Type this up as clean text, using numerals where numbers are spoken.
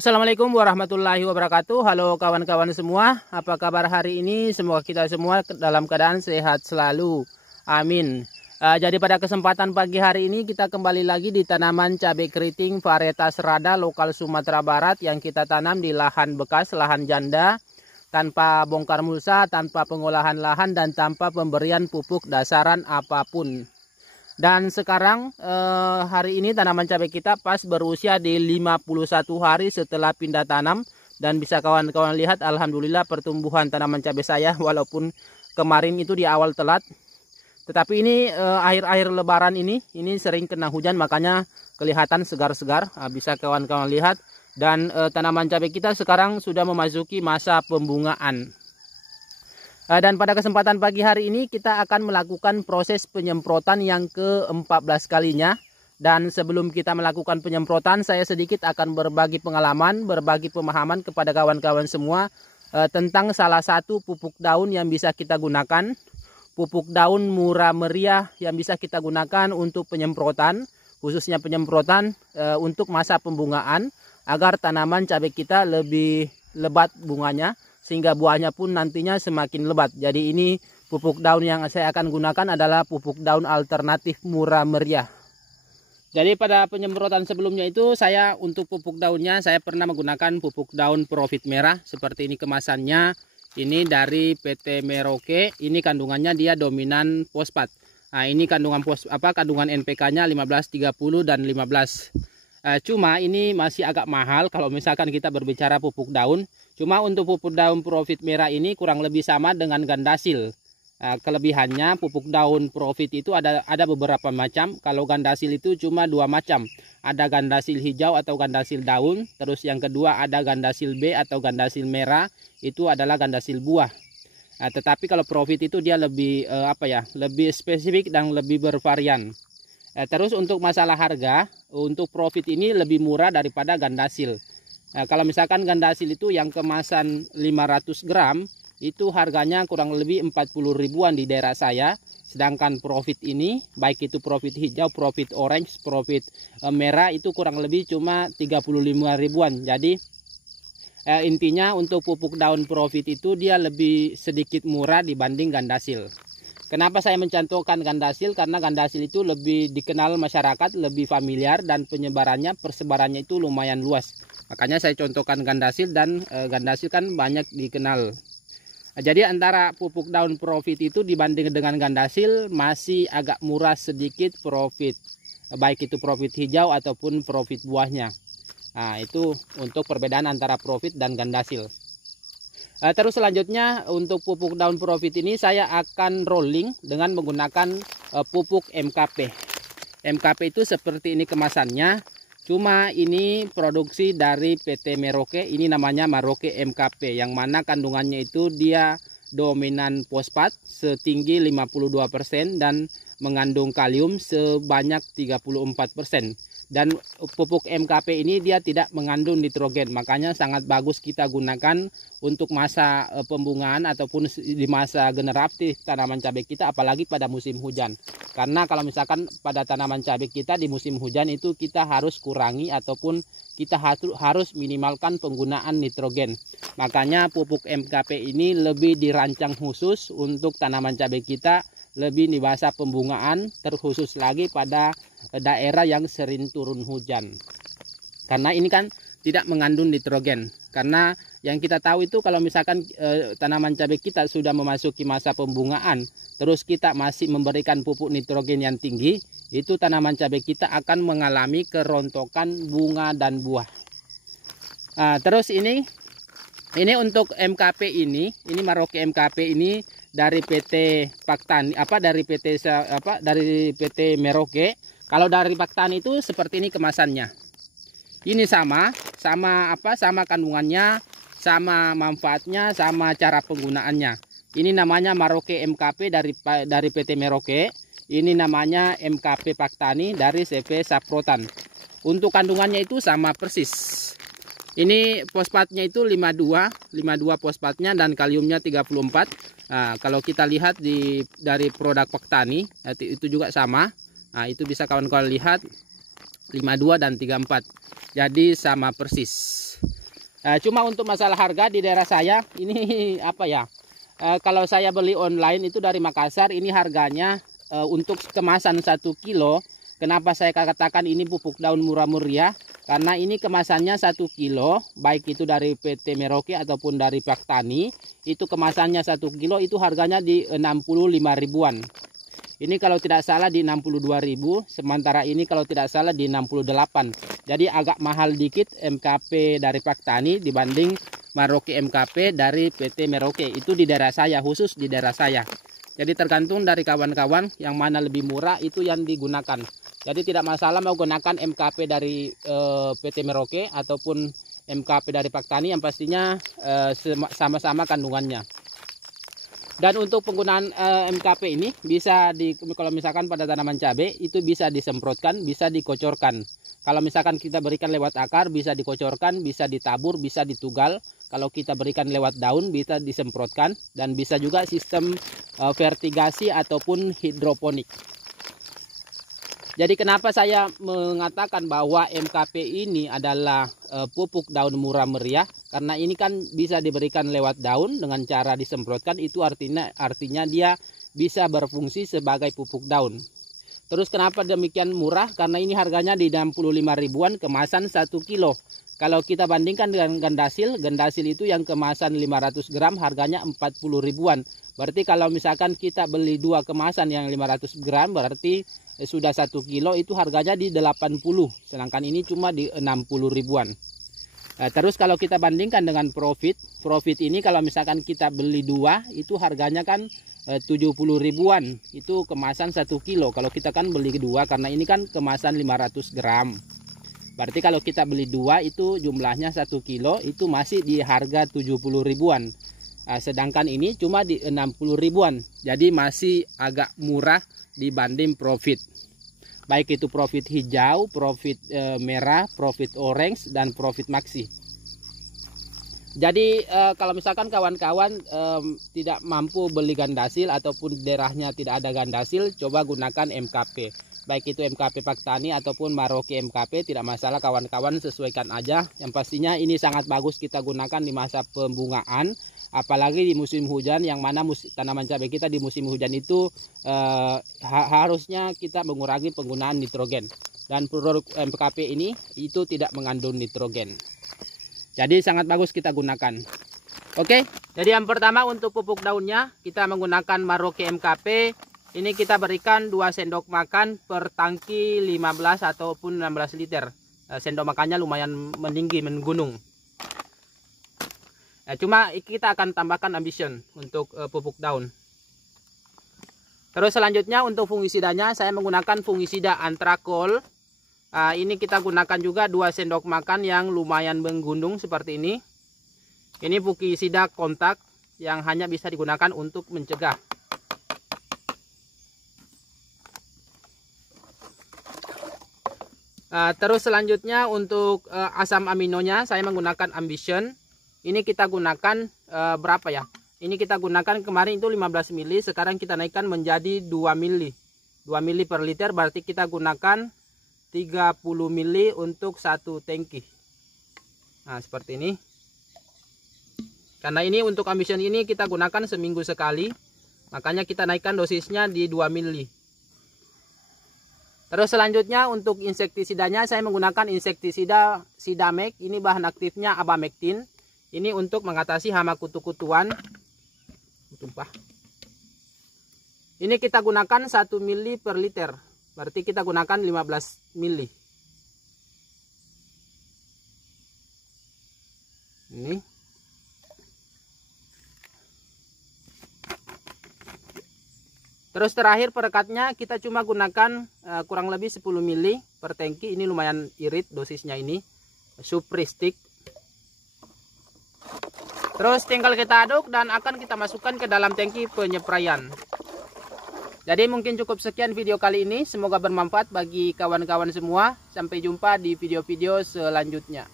Assalamualaikum warahmatullahi wabarakatuh. Halo kawan-kawan semua, apa kabar hari ini? Semoga kita semua dalam keadaan sehat selalu. Amin. Jadi pada kesempatan pagi hari ini kita kembali lagi di tanaman cabai keriting varietas Rada lokal Sumatera Barat yang kita tanam di lahan bekas, lahan janda, tanpa bongkar mulsa, tanpa pengolahan lahan, dan tanpa pemberian pupuk dasaran apapun. Dan sekarang hari ini tanaman cabai kita pas berusia di 51 hari setelah pindah tanam. Dan bisa kawan-kawan lihat, alhamdulillah pertumbuhan tanaman cabai saya walaupun kemarin itu di awal telat. Tetapi ini akhir-akhir lebaran ini sering kena hujan, makanya kelihatan segar-segar. Bisa kawan-kawan lihat. Dan tanaman cabai kita sekarang sudah memasuki masa pembungaan. Dan pada kesempatan pagi hari ini kita akan melakukan proses penyemprotan yang ke-14 kalinya. Dan sebelum kita melakukan penyemprotan, saya sedikit akan berbagi pengalaman, berbagi pemahaman kepada kawan-kawan semua tentang salah satu pupuk daun yang bisa kita gunakan. Pupuk daun murah meriah yang bisa kita gunakan untuk penyemprotan, khususnya penyemprotan untuk masa pembungaan, agar tanaman cabai kita lebih lebat bunganya, sehingga buahnya pun nantinya semakin lebat. Jadi ini pupuk daun yang saya akan gunakan adalah pupuk daun alternatif murah meriah. Jadi pada penyemprotan sebelumnya itu saya untuk pupuk daunnya saya pernah menggunakan pupuk daun Profit Merah. Seperti ini kemasannya. Ini dari PT Merauke. Ini kandungannya dia dominan fosfat. Nah, ini kandungan kandungan NPK-nya 15, 30 dan 15. Cuma ini masih agak mahal kalau misalkan kita berbicara pupuk daun. Cuma untuk pupuk daun Profit Merah ini kurang lebih sama dengan Gandasil. Kelebihannya pupuk daun Profit itu ada beberapa macam. Kalau Gandasil itu cuma 2 macam. Ada Gandasil hijau atau Gandasil daun. Terus yang kedua ada Gandasil B atau Gandasil merah. Itu adalah Gandasil buah. Tetapi kalau Profit itu dia lebih lebih spesifik dan lebih bervarian. Terus untuk masalah harga, untuk Profit ini lebih murah daripada Gandasil. Kalau misalkan Gandasil itu yang kemasan 500 gram, itu harganya kurang lebih 40 ribuan di daerah saya. Sedangkan Profit ini, baik itu Profit hijau, Profit orange, Profit merah, itu kurang lebih cuma 35 ribuan. Jadi intinya untuk pupuk daun Profit itu dia lebih sedikit murah dibanding Gandasil. Kenapa saya mencantumkan Gandasil? Karena Gandasil itu lebih dikenal masyarakat, lebih familiar, dan persebarannya itu lumayan luas. Makanya saya contohkan Gandasil, dan Gandasil kan banyak dikenal. Jadi antara pupuk daun Profit itu dibanding dengan Gandasil masih agak murah sedikit Profit. Baik itu Profit hijau ataupun Profit buahnya. Nah, itu untuk perbedaan antara Profit dan Gandasil. Terus selanjutnya untuk pupuk daun Profit ini saya akan rolling dengan menggunakan pupuk MKP. MKP itu seperti ini kemasannya. Cuma ini produksi dari PT Merauke. Ini namanya Merauke MKP. Yang mana kandungannya itu dia dominan fosfat setinggi 52% dan mengandung kalium sebanyak 34%. Dan pupuk MKP ini dia tidak mengandung nitrogen, makanya sangat bagus kita gunakan untuk masa pembungaan ataupun di masa generatif tanaman cabai kita, apalagi pada musim hujan. Karena kalau misalkan pada tanaman cabai kita di musim hujan itu kita harus kurangi ataupun kita harus minimalkan penggunaan nitrogen. Makanya pupuk MKP ini lebih dirancang khusus untuk tanaman cabai kita, lebih di masa pembungaan, terkhusus lagi pada daerah yang sering turun hujan. Karena ini kan tidak mengandung nitrogen. Karena yang kita tahu itu kalau misalkan tanaman cabai kita sudah memasuki masa pembungaan, terus kita masih memberikan pupuk nitrogen yang tinggi, itu tanaman cabai kita akan mengalami kerontokan bunga dan buah. Terus ini untuk MKP ini Merauke MKP ini dari PT Paktani, dari PT Merauke. Kalau dari Paktani itu seperti ini kemasannya. Ini sama kandungannya, sama manfaatnya, sama cara penggunaannya. Ini namanya Merauke MKP dari PT Merauke. Ini namanya MKP Paktani dari CV Saprotan. Untuk kandungannya itu sama persis. Ini fosfatnya itu 52 fosfatnya dan kaliumnya 34. Nah, kalau kita lihat dari produk Paktani itu juga sama. Nah, itu bisa kawan-kawan lihat 52 dan 34. Jadi sama persis. Cuma untuk masalah harga di daerah saya ini apa ya? Kalau saya beli online itu dari Makassar, ini harganya untuk kemasan 1 kilo. Kenapa saya katakan ini pupuk daun murah meriah? Karena ini kemasannya 1 kilo, baik itu dari PT Merauke ataupun dari Pak Tani, itu kemasannya 1 kilo itu harganya di 65 ribuan. Ini kalau tidak salah di 62.000, sementara ini kalau tidak salah di 68. Jadi agak mahal dikit MKP dari Pak Tani dibanding Merauke MKP dari PT Merauke. Itu di daerah saya, khusus di daerah saya. Jadi tergantung dari kawan-kawan yang mana lebih murah itu yang digunakan. Jadi tidak masalah mau gunakan MKP dari PT Merauke ataupun MKP dari Pak Tani, yang pastinya sama-sama kandungannya. Dan untuk penggunaan MKP ini bisa kalau misalkan pada tanaman cabai itu bisa disemprotkan, bisa dikocorkan. Kalau misalkan kita berikan lewat akar bisa dikocorkan, bisa ditabur, bisa ditugal. Kalau kita berikan lewat daun bisa disemprotkan, dan bisa juga sistem vertigasi ataupun hidroponik. Jadi kenapa saya mengatakan bahwa MKP ini adalah pupuk daun murah meriah? Karena ini kan bisa diberikan lewat daun dengan cara disemprotkan, itu artinya dia bisa berfungsi sebagai pupuk daun. Terus kenapa demikian murah? Karena ini harganya di 65 ribuan kemasan 1 kilo. Kalau kita bandingkan dengan gandasil itu yang kemasan 500 gram harganya 40 ribuan. Berarti kalau misalkan kita beli 2 kemasan yang 500 gram berarti sudah 1 kilo itu harganya di 80. Sedangkan ini cuma di 60 ribuan. Terus kalau kita bandingkan dengan profit ini kalau misalkan kita beli 2 itu harganya kan 70 ribuan. Itu kemasan 1 kilo. Kalau kita kan beli 2 karena ini kan kemasan 500 gram. Berarti kalau kita beli 2 itu jumlahnya 1 kilo itu masih di harga 70 ribuan. Sedangkan ini cuma di 60 ribuan. Jadi masih agak murah dibanding profit. Baik itu profit hijau, profit merah, profit orange, dan profit maxi. Jadi kalau misalkan kawan-kawan tidak mampu beli gandasil ataupun daerahnya tidak ada gandasil, coba gunakan MKP. Baik itu MKP Pak Tani ataupun Merauke MKP, tidak masalah kawan-kawan, sesuaikan aja. Yang pastinya ini sangat bagus kita gunakan di masa pembungaan. Apalagi di musim hujan, yang mana tanaman cabai kita di musim hujan itu harusnya kita mengurangi penggunaan nitrogen. Dan produk MKP ini itu tidak mengandung nitrogen. Jadi sangat bagus kita gunakan. Oke, jadi yang pertama untuk pupuk daunnya kita menggunakan Merauke MKP. Ini kita berikan 2 sendok makan per tangki 15 ataupun 16 liter. Sendok makannya lumayan meninggi, menggunung. Cuma kita akan tambahkan Ambition untuk pupuk daun. Terus selanjutnya untuk fungisidanya saya menggunakan fungisida Antrakol. Ini kita gunakan juga 2 sendok makan yang lumayan menggunung seperti ini. Ini fungisida kontak yang hanya bisa digunakan untuk mencegah. Terus selanjutnya untuk asam aminonya saya menggunakan Ambition. Ini kita gunakan berapa ya? Ini kita gunakan kemarin itu 15 mili, sekarang kita naikkan menjadi 2 mili. 2 mili per liter berarti kita gunakan 30 mili untuk 1 tangki. Nah, seperti ini. Karena ini untuk Ambition ini kita gunakan seminggu sekali, makanya kita naikkan dosisnya di 2 mili. Terus selanjutnya untuk insektisidanya saya menggunakan insektisida Sidamek. Ini bahan aktifnya abamectin. Ini untuk mengatasi hama kutu-kutuan. Tumpah. Ini kita gunakan 1 mili per liter. Berarti kita gunakan 15 mili. Ini. Terus terakhir perekatnya kita cuma gunakan kurang lebih 10 mili per tangki. Ini lumayan irit dosisnya ini. Supristic. Terus tinggal kita aduk dan akan kita masukkan ke dalam tangki penyepraian. Jadi mungkin cukup sekian video kali ini. Semoga bermanfaat bagi kawan-kawan semua. Sampai jumpa di video-video selanjutnya.